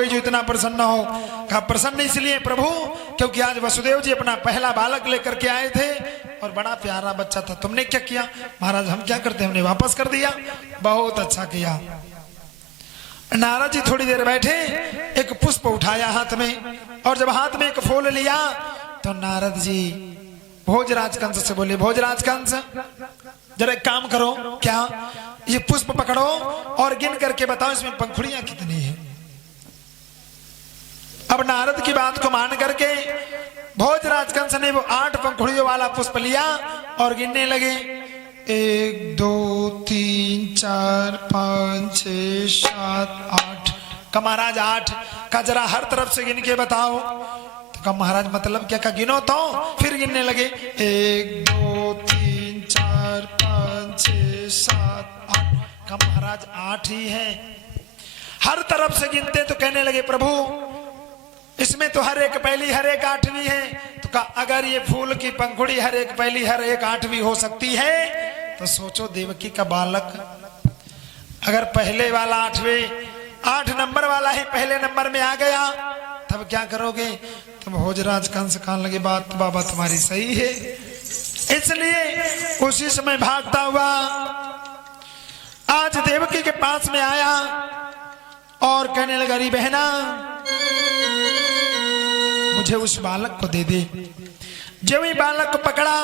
गई जो इतना प्रसन्न हो। कहा प्रसन्न इसलिए प्रभु क्योंकि आज वसुदेव जी अपना पहला बालक लेकर के आए थे और बड़ा प्यारा बच्चा था। तुमने क्या किया? महाराज हम क्या करते, हमने वापस कर दिया। बहुत अच्छा किया। नारद जी थोड़ी देर बैठे, एक पुष्प उठाया हाथ में, और जब हाथ में एक फूल लिया तो नारद जी भोजराज कंस से बोले, भोजराज कंस जरा एक काम करो, क्या? ये पुष्प पकड़ो और गिन करके बताओ इसमें पंखुड़ियां कितनी है। अब नारद की बात को मान करके भोजराज कंस ने वो 8 पंखुड़ियों वाला पुष्प लिया और गिनने लगे। 1 2 3 4 5 6 7 8। का महाराज 8 का जरा हर तरफ से गिन के बताओ। तो का महाराज मतलब क्या? का गिनो तो फिर गिनने लगे। 1 2 3 4 5 6 7 8। का महाराज 8 ही है। हर तरफ से गिनते तो कहने लगे प्रभु इसमें तो हर एक पहली हर एक 8वीं है। तो का अगर ये फूल की पंखुड़ी हर एक पहली हर एक 8वीं हो सकती है तो सोचो देवकी का बालक अगर पहले वाला 8 नंबर वाला ही पहले नंबर में आ गया तब क्या करोगे? तब भोजराज कंस कहने लगे बात बाबा तुम्हारी सही है। इसलिए उसी समय भागता हुआ आज देवकी के पास में आया और कहने लगा अरे बहना मुझे उस बालक को दे दे। जब ही बालक को पकड़ा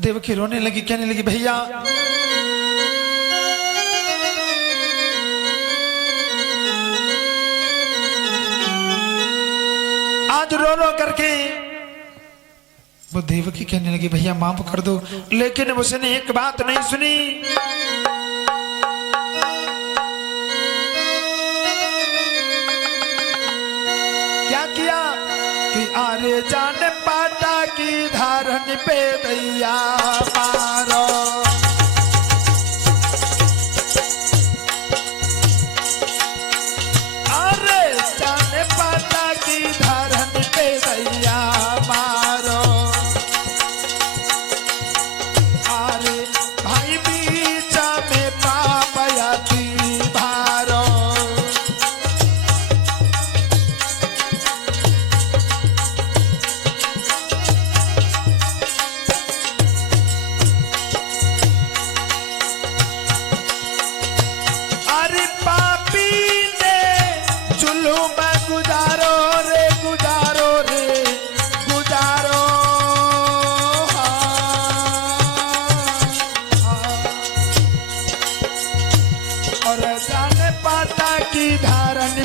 देवकी रोने लगी, कहने लगी भैया आज रो रो करके वो देवकी कहने लगी भैया माफ कर दो। लेकिन उसने एक बात नहीं सुनी। क्या किया कि आरे जान पाटा की धारन पे दैया मारो। आरे जान पाटा की धारन पे दैया मारो। आरे भाई बीचा में पापया थी भारो।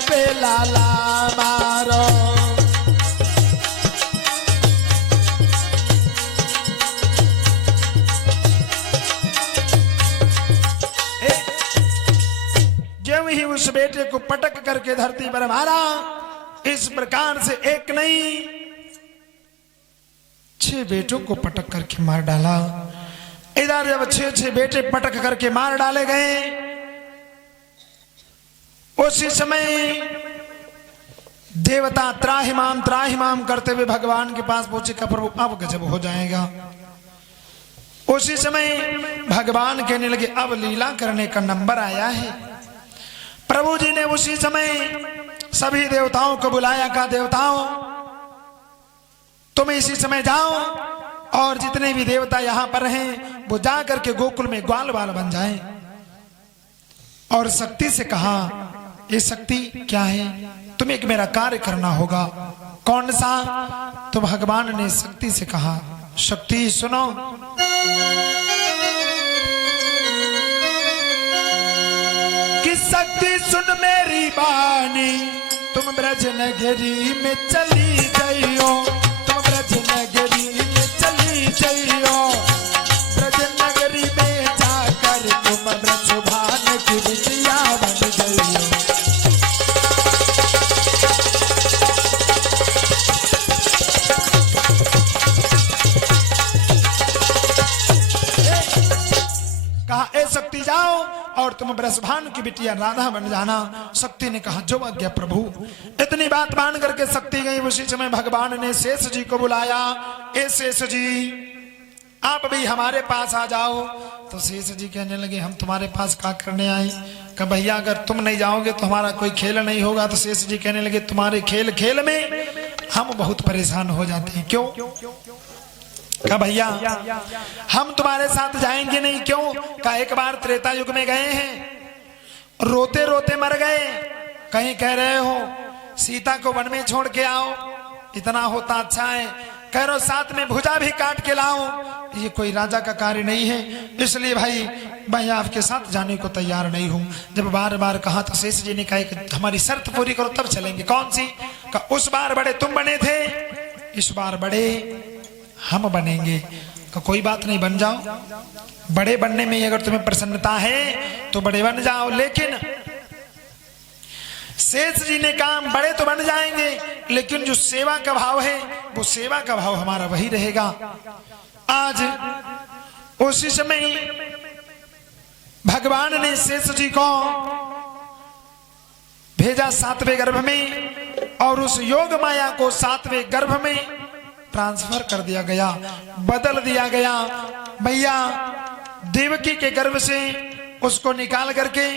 पे लाला मारो। जब ही उस बेटे को पटक करके धरती पर मारा, इस प्रकार से एक नहीं 6 बेटों को पटक करके मार डाला। इधर जब 6 बेटे पटक करके मार डाले गए उसी समय देवता त्राहिमाम करते हुए भगवान के पास पहुंचे का प्रभु अब गजब हो जाएगा। उसी समय भगवान कहने लगे अब लीला करने का नंबर आया है। प्रभु जी ने उसी समय सभी देवताओं को बुलाया। कहा देवताओं तुम इसी समय जाओ और जितने भी देवता यहां पर हैं वो जा करके गोकुल में ग्वाल बाल बन जाएं। और शक्ति से कहा ये शक्ति क्या है? तुम्हें एक मेरा कार्य करना होगा। कौन सा? तो भगवान ने शक्ति से कहा शक्ति सुनो। कि शक्ति सुन मेरी बानी तुम ब्रज नगरी में चली जाइयो। तुम ब्रज नगरी में चली जाइयो। ब्रज नगरी में जाकर तुम ब्रज भान की बिटिया बन जाइयो। कहा ए शक्ति जाओ और तुम ब्रजभान की बिटिया राधा बन जाना। शक्ति ने कहा जो आज्ञा प्रभु। इतनी बात मान करके शक्ति गई। उसी समय भगवान ने शेष जी को बुलाया। ए शेष जी आप भी हमारे पास आ जाओ। तो शेष जी कहने लगे हम तुम्हारे पास क्या करने आए? कि भैया अगर तुम नहीं जाओगे तो हमारा कोई खेल नहीं होगा। तो शेष जी कहने लगे तुम्हारे खेल खेल में हम बहुत परेशान हो जाते हैं। क्यों? कहा भैया हम तुम्हारे साथ जाएंगे नहीं। क्यों? कहा एक बार त्रेता युग में गए हैं, रोते रोते मर गए। कहीं कह रहे हो सीता को वन में छोड़ के आओ, इतना होता अच्छा है। कह रहे हो साथ में भुजा भी काट के लाओ, ये कोई राजा का कार्य नहीं है। इसलिए भाई मैं आपके साथ जाने को तैयार नहीं हूं। जब बार बार कहा तो शेष जी ने कहा कि हमारी शर्त पूरी करो तब चलेंगे। कौन सी? कहा उस बार बड़े तुम बने थे, इस बार बड़े हम बनेंगे। कहा कोई बात नहीं, बन जाओ। बड़े बनने में अगर तुम्हें प्रसन्नता है तो बड़े बन जाओ। लेकिन शेष जी ने कहा बड़े तो बन जाएंगे, लेकिन जो सेवा का भाव है वो सेवा का भाव हमारा वही रहेगा। आज उसी समय भगवान ने शेष जी को भेजा 7वें गर्भ में, और उस योग माया को 7वें गर्भ में ट्रांसफर कर दिया गया, बदल दिया गया। भैया देवकी के गर्भ से उसको निकाल करके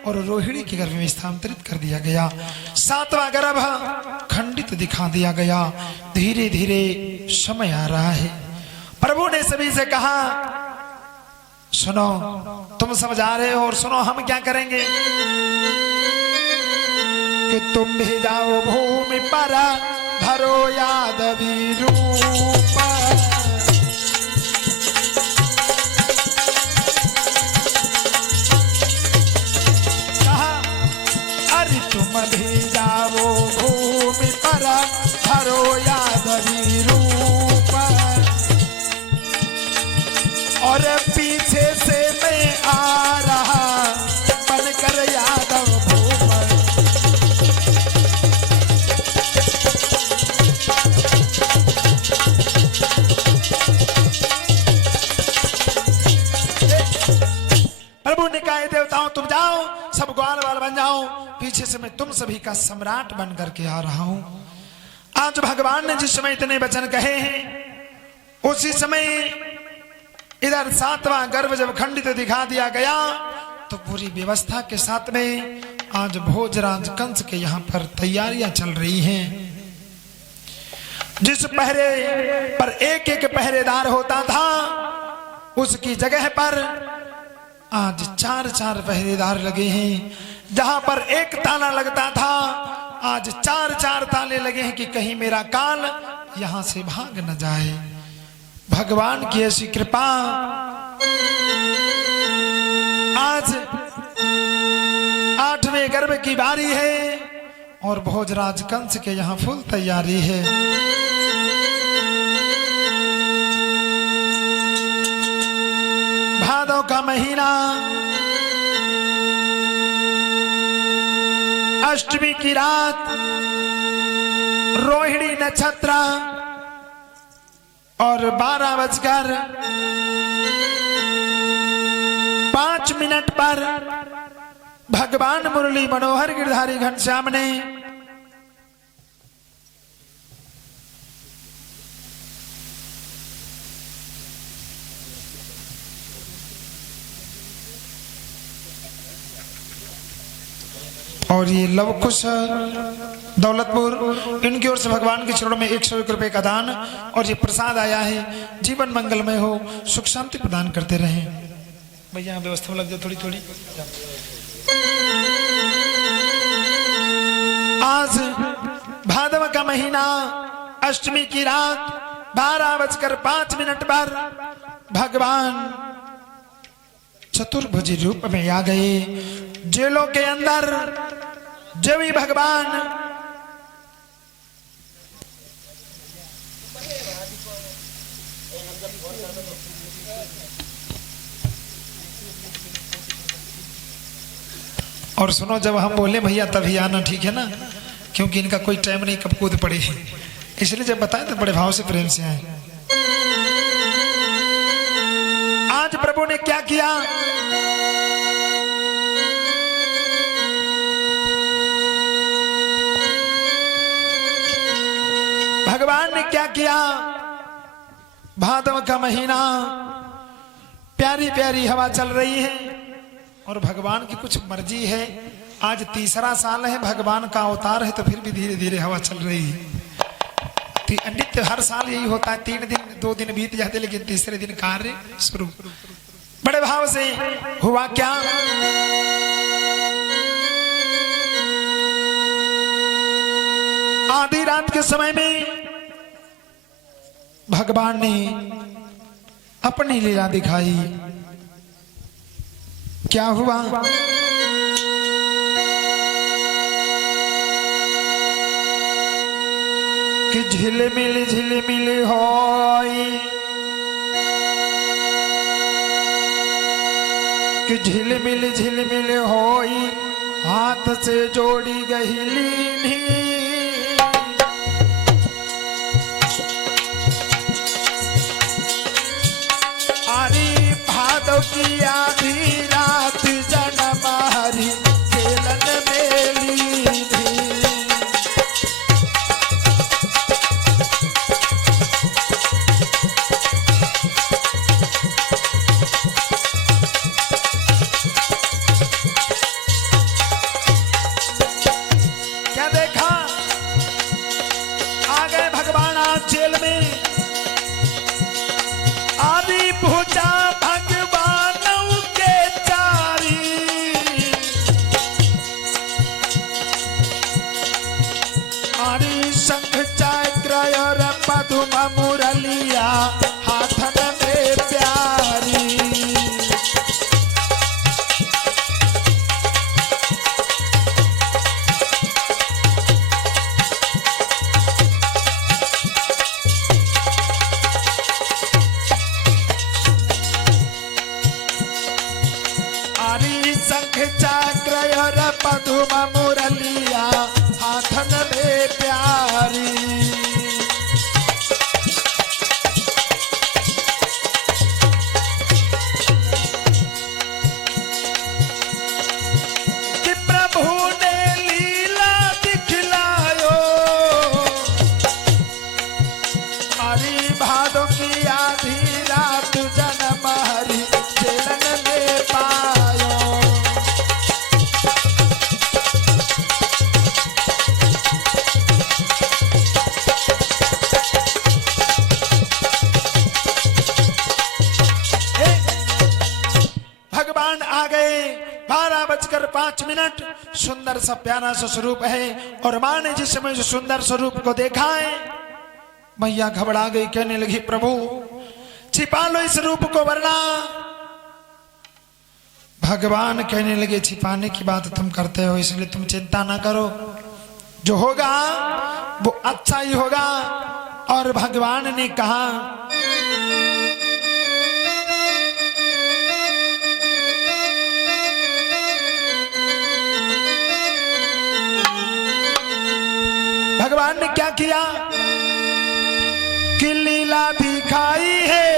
और रोहिणी के गर्भ में स्थानांतरित कर दिया गया। 7वां गर्भ खंडित दिखा दिया गया। धीरे धीरे समय आ रहा है। प्रभु ने सभी से कहा सुनो, तुम सब जा रहे हो और सुनो हम क्या करेंगे कि तुम भी जाओ भूमि पर धरो यादवी रूप। तुम भी जाओ भूमि पर धरो यादवी रूप, और पीछे से मैं आ रहा बनकर यादव भूप। प्रभु ने कहा देवताओं तुम जाओ, सब ग्वाल वाल बन जाओ, पीछे से मैं तुम सभी का सम्राट बन करके आ रहा हूं। आज भगवान ने जिस समय इतने वचन कहे हैं उसी समय इधर 7वां गर्भ जब खंडित दिखा दिया गया तो पूरी व्यवस्था के साथ में आज भोजराज कंस के यहाँ पर तैयारियां चल रही हैं। जिस पहरे पर एक एक पहरेदार होता था उसकी जगह पर आज 4-4 पहरेदार लगे हैं। जहां पर एक ताला लगता था आज 4-4 ताले लगे हैं कि कहीं मेरा काल यहां से भाग न जाए। भगवान की ऐसी कृपा। आज 8वें गर्भ की बारी है और भोजराज कंस के यहां फुल तैयारी है। भादों का महीना, अष्टमी की रात, रोहिणी नक्षत्र और 12:05 पर भगवान मुरली मनोहर गिरधारी घनश्याम ने और ये लवकुश दौलतपुर, इनकी ओर से भगवान के चरणों में 101 रुपए का दान और ये प्रसाद आया है। जीवन मंगलमय हो, सुख शांति प्रदान करते रहें। भैया यहाँ व्यवस्था में लग जाओ थोड़ी थोड़ी। आज भादव का महीना, अष्टमी की रात 12:05 पर भगवान चतुर्भुज रूप में आ गए। जेलों के अंदर जब ही भगवान और सुनो, जब हम बोले भैया तभी आना, ठीक है ना, क्योंकि इनका कोई टाइम नहीं कब कूद पड़े, इसलिए जब बताए तो बड़े भाव से प्रेम से आए। आज प्रभु ने क्या किया, भगवान ने क्या किया। भादव का महीना, प्यारी प्यारी हवा चल रही है और भगवान की कुछ मर्जी है। आज तीसरा साल है, भगवान का अवतार है, तो फिर भी धीरे धीरे हवा चल रही है। नित्य हर साल यही होता है, 3 दिन 2 दिन बीत जाते, लेकिन तीसरे दिन कार्य शुरू। बड़े भाव से हुआ क्या, आधी रात के समय में भगवान ने अपनी लीला दिखाई। क्या हुआ, कि झिलमिल होई, कि झिलमिल होई, हाथ से जोड़ी गई लीनी। आरी भादव की आधी रात जन्म हरी खेलन मेली थी। क्या देखा, आ गए भगवान आज जेल में। आदि भुजा भगवानों के चारी, आदि शंख चक्र और पद्म मुरलिया हाथन में प्यारी। शंख चक्र और पद्म मुरलिया हाथन में प्यारी। कि प्रभु ने लीला दिखलायो, हरी भादो की आधी रात जन्म हरी चरण में पायो। भगवान आ गए, 12:05। सुंदर सा प्यारा सा स्वरूप है, और मां ने जिस समय सुंदर स्वरूप को देखा है, मैया घबरा गई, कहने लगी प्रभु छिपा लो इस रूप को वरना। भगवान कहने लगे छिपाने की बात तुम करते हो, इसलिए तुम चिंता ना करो, जो होगा वो अच्छा ही होगा। और भगवान ने कहा, भगवान ने क्या किया, कि लीला दिखाई है।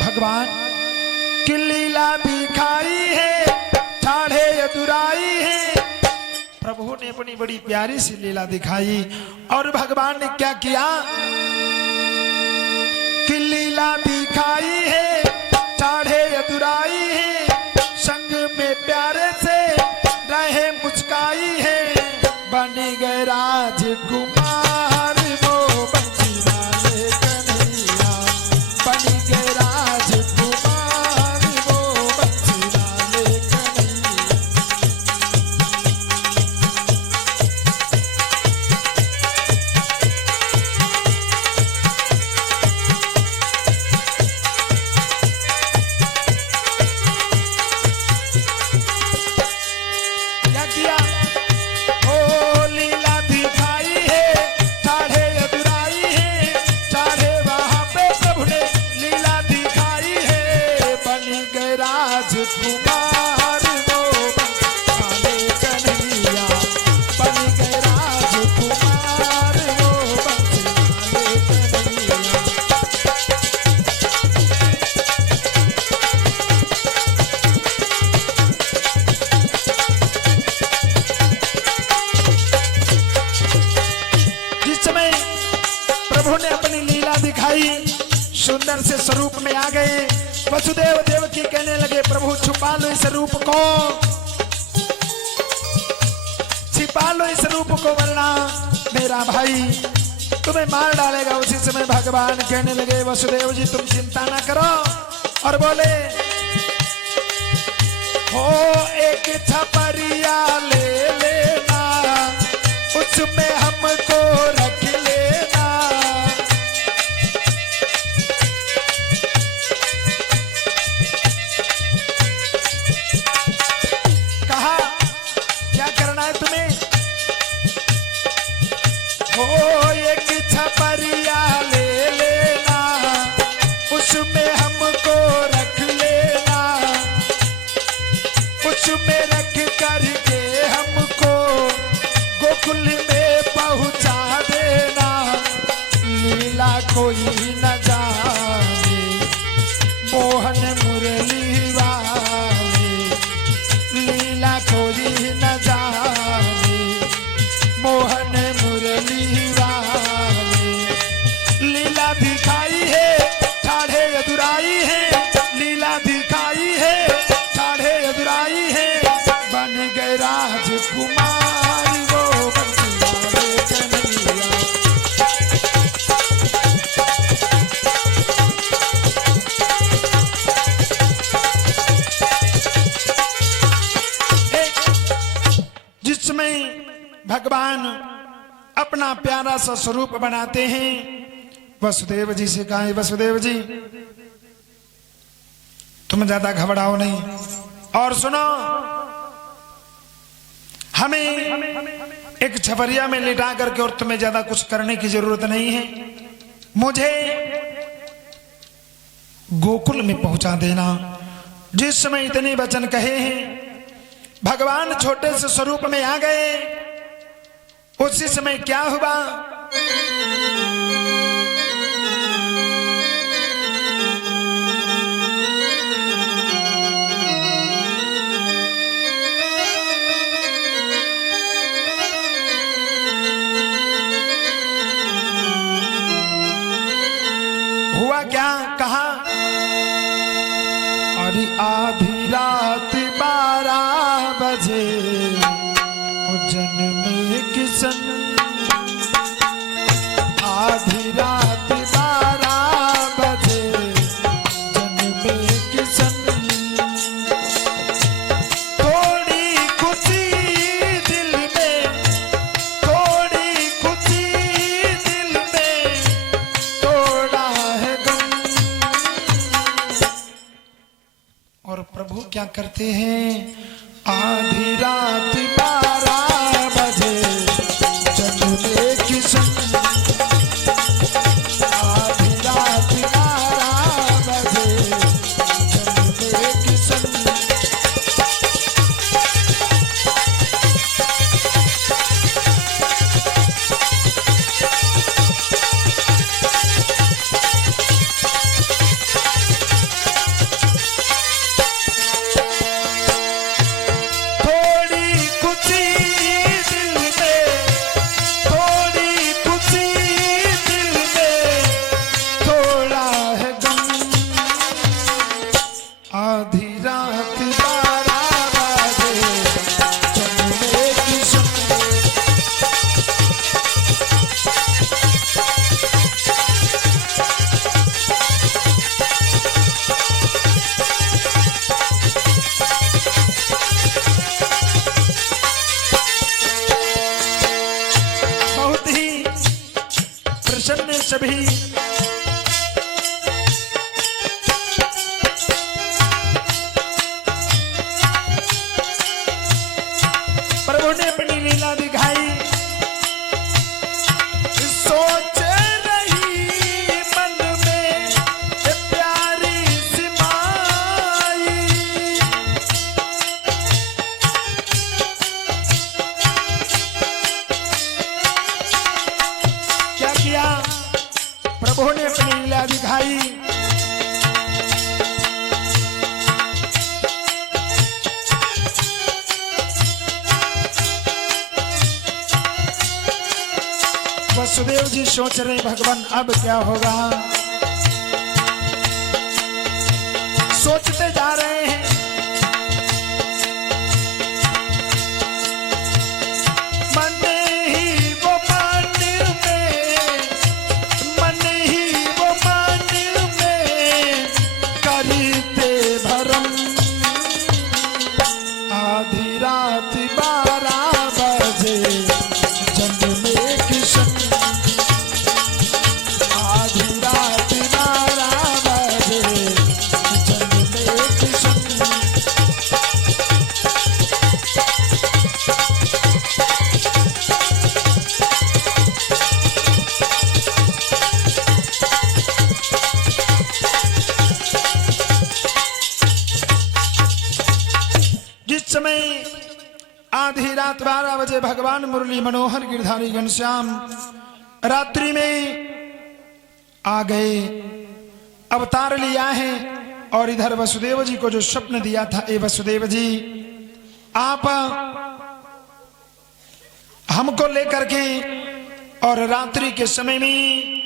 भगवान की लीला दिखाई है, ठाढ़े अधुराई है। प्रभु ने अपनी बड़ी प्यारी सी लीला दिखाई, और भगवान ने क्या किया, कि लीला दिखाई है, ठाढ़े अधुराई है, संग में प्यारे से रहे मुस्काई है। बनी गए राजकुमार वो बंसी वाले कन्हैया, बनी गए राजकुमार वो बंसी वाले कन्हैया। क्या किया, राजकुमार वो बंसी कन्हैया, बन गए राजकुमार वो बंसी कन्हैया। जिस समय प्रभु ने अपनी लीला दिखाई, सुंदर से स्वरूप में आ गए। वसुदेव देवकी कहने लगे प्रभु छुपा लो इस रूप को, छिपा लो इस रूप को वरना मेरा भाई तुम्हें मार डालेगा। उसी समय भगवान कहने लगे वसुदेव जी तुम चिंता ना करो, और बोले हो एक छपरिया ले लेना, उसमें हमको रख लेना। कहा क्या करना है तुम्हें? हो एक छपरिया ले लेना, उसमें हमको रख लेना, उसमें रख करके हमको गोकुल में पहुंचा देना। लीला कोई न जाने मोहन मुरली वाले, लीला कोई न जाने मोहन मुरली वाले। लीला दिखाई है ठाढ़े अधुराई है, लीला दिखाई है ठाढ़े अधुराई है। बन गए राजकुमार वो बंसीवाले कन्हैया। जिसमें भगवान अपना प्यारा सा स्वरूप बनाते हैं। वसुदेव जी से कहा वसुदेव जी तुम ज्यादा घबराओ नहीं, और सुनो हमें एक छपरिया में लिटा करके और तुम्हें ज्यादा कुछ करने की जरूरत नहीं है। मुझे गोकुल में पहुंचा देना। जिस समय इतने वचन कहे हैं भगवान छोटे से स्वरूप में आ गए। उसी समय क्या हुआ? हुआ क्या? कहा अरे आधी रात 12 बजे उज्जैन में किशन, आधी रात 12 बजे उज्जैन में किशन। थोड़ी खुशी दिल में, थोड़ी खुशी दिल में, थोड़ा है गम। और प्रभु क्या करते हैं? आधी रात 12 बजे जन्मे किशन, आधी रात 12 बजे जन्मे किशन। सभी प्रभु ने अपनी लीला दिखाई। सोच रही मन में प्यारी सी माई, क्या किया? प्रभु ने अपनी लीला दिखाई। वसुदेव जी सोच रहे भगवान अब क्या होगा। सोचते जा रहे हैं। मन ही वो मन में करते भरम। आधी रात 12 बजे जन्मे किशन। आधी रात 12 बजे जन्मे किशन। जिस समय आधी रात 12 बजे भगवान मुरली मनोहर गिरधारी घनश्याम रात्रि में आ गए, अवतार लिया है। और इधर वसुदेव जी को जो स्वप्न दिया था, ए वसुदेव जी आप हमको लेकर के और रात्रि के समय में